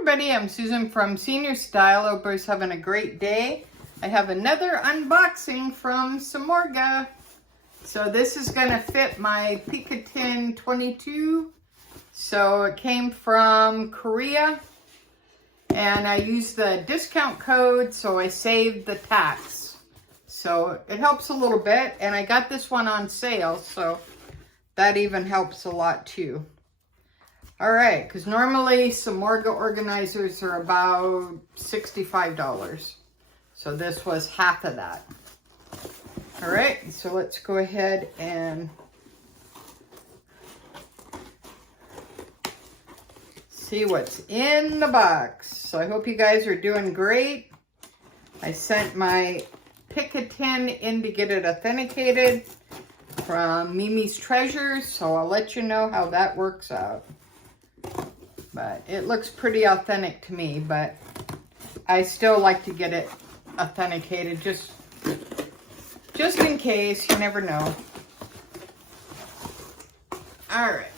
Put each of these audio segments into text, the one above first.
everybody, I'm Susan from Senior Style. Hope everybody's having a great day. I have another unboxing from Samorga. So this is going to fit my Picotin 22. So it came from Korea. And I used the discount code, so I saved the tax. So it helps a little bit. And I got this one on sale, so that even helps a lot too. All right, because normally Samorga organizers are about $65. So this was half of that. All right, so let's go ahead and see what's in the box. So I hope you guys are doing great. I sent my Picotin in to get it authenticated from Mimi's Treasures, so I'll let you know how that works out. But it looks pretty authentic to me, but I still like to get it authenticated just in case. You never know. All right.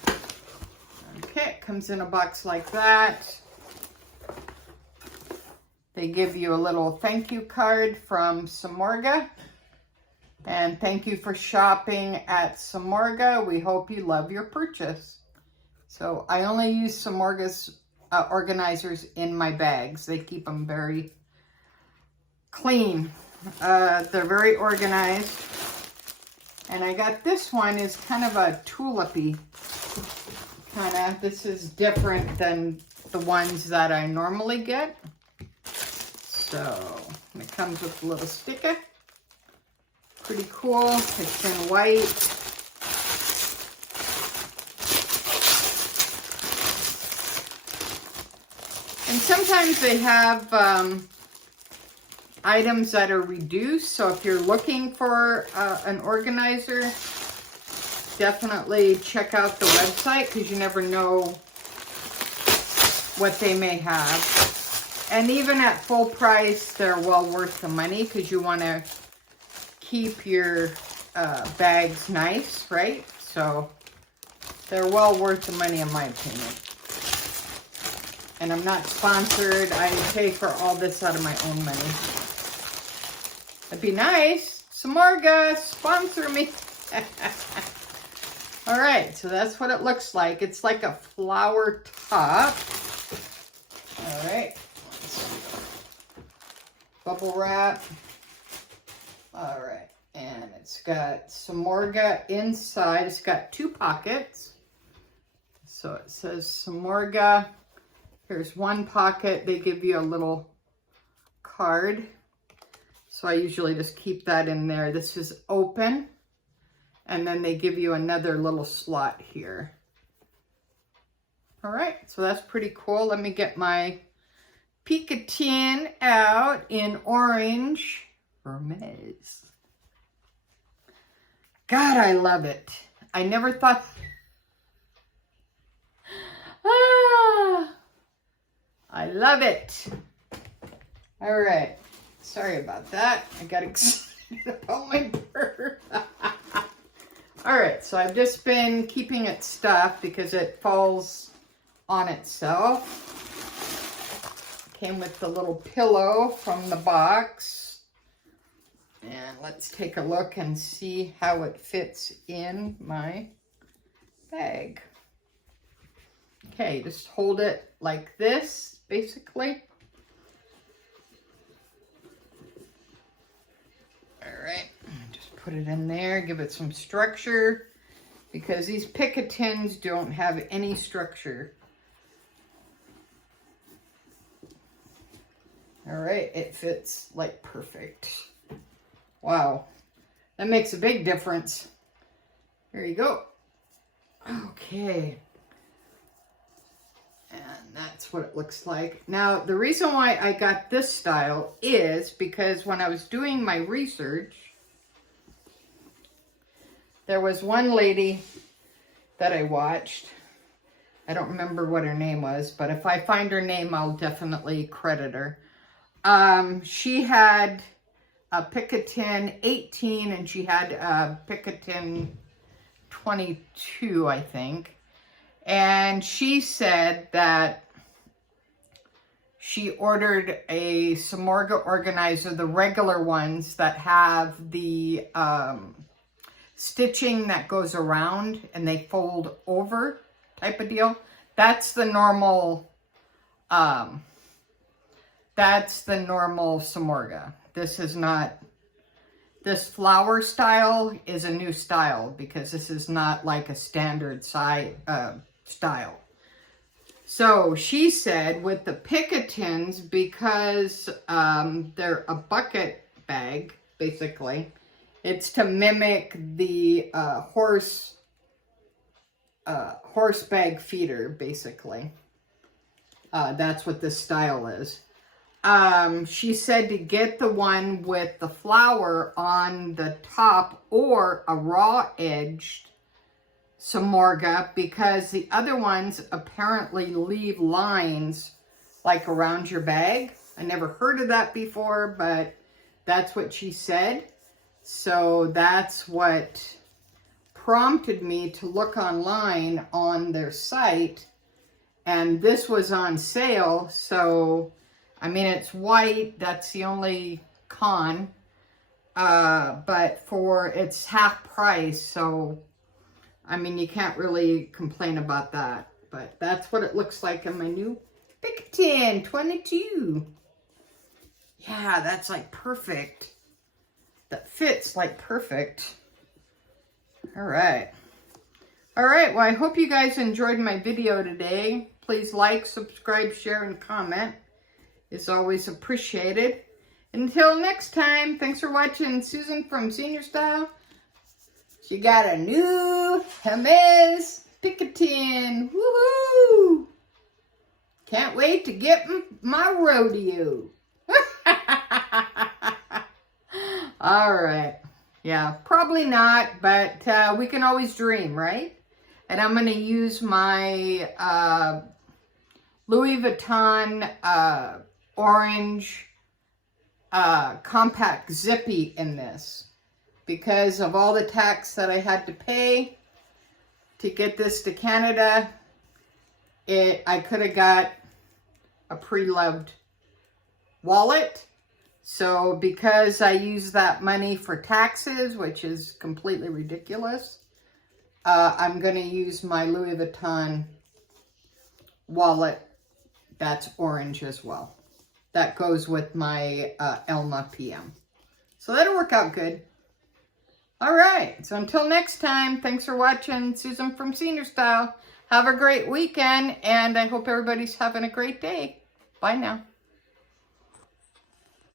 Okay, it comes in a box like that. They give you a little thank you card from Samorga. And thank you for shopping at Samorga. We hope you love your purchase. So I only use Samorga's organizers in my bags. They keep them very clean. They're very organized. And I got this one is kind of a tulipy kind of. This is different than the ones that I normally get. So it comes with a little sticker. Pretty cool. It's in white. And sometimes they have items that are reduced. So if you're looking for an organizer, definitely check out the website because you never know what they may have. And even at full price, they're well worth the money because you want to keep your bags nice, right? So they're well worth the money in my opinion. And I'm not sponsored. I pay for all this out of my own money. That'd be nice. Samorga, sponsor me. All right, so that's what it looks like. It's like a flower top. All right. Bubble wrap. All right, and it's got Samorga inside. It's got 2 pockets. So it says Samorga. Here's one pocket. They give you a little card. So I usually just keep that in there. This is open. And then they give you another little slot here. All right, so that's pretty cool. Let me get my Picotin out in orange. Hermes. God, I love it. I never thought... I love it. All right. Sorry about that. I got excited about my bird. All right. So I've just been keeping it stuffed because it falls on itself. Came with the little pillow from the box. And let's take a look and see how it fits in my bag. Okay, just hold it like this, basically. All right, just put it in there, give it some structure, because these Picotins don't have any structure. All right, it fits like perfect. Wow, that makes a big difference. There you go. Okay. And that's what it looks like. Now, the reason why I got this style is because when I was doing my research, there was one lady that I watched. I don't remember what her name was, but if I find her name, I'll definitely credit her. She had a Picotin 18 and she had a Picotin 22, I think. And she said that she ordered a Samorga organizer, the regular ones that have the stitching that goes around and they fold over type of deal. That's the normal, Samorga. This is not, this flower style is a new style because this is not like a standard size style. So she said with the Picotins, because they're a bucket bag, basically, it's to mimic the horse bag feeder, basically. That's what this style is. She said to get the one with the flower on the top or a raw edged Samorga, because the other ones apparently leave lines like around your bag. I never heard of that before, but that's what she said. So that's what prompted me to look online on their site, and this was on sale. So I mean, it's white, that's the only con, but it's half price, so I mean, you can't really complain about that. But that's what it looks like in my new Picotin 22. Yeah, that's like perfect. That fits like perfect. All right. All right, well, I hope you guys enjoyed my video today. Please like, subscribe, share, and comment. It's always appreciated. Until next time, thanks for watching Susan from Senior Style. She got a new Hermes Picotin. Woohoo! Can't wait to get my rodeo. All right. Yeah, probably not, but we can always dream, right? And I'm going to use my Louis Vuitton orange compact zippy in this, because of all the tax that I had to pay to get this to Canada. I could have got a pre-loved wallet. So because I use that money for taxes, which is completely ridiculous, I'm going to use my Louis Vuitton wallet that's orange as well. That goes with my Elma PM. So that'll work out good. All right. So until next time, thanks for watching Susan from Senior Style. Have a great weekend, and I hope everybody's having a great day. Bye now.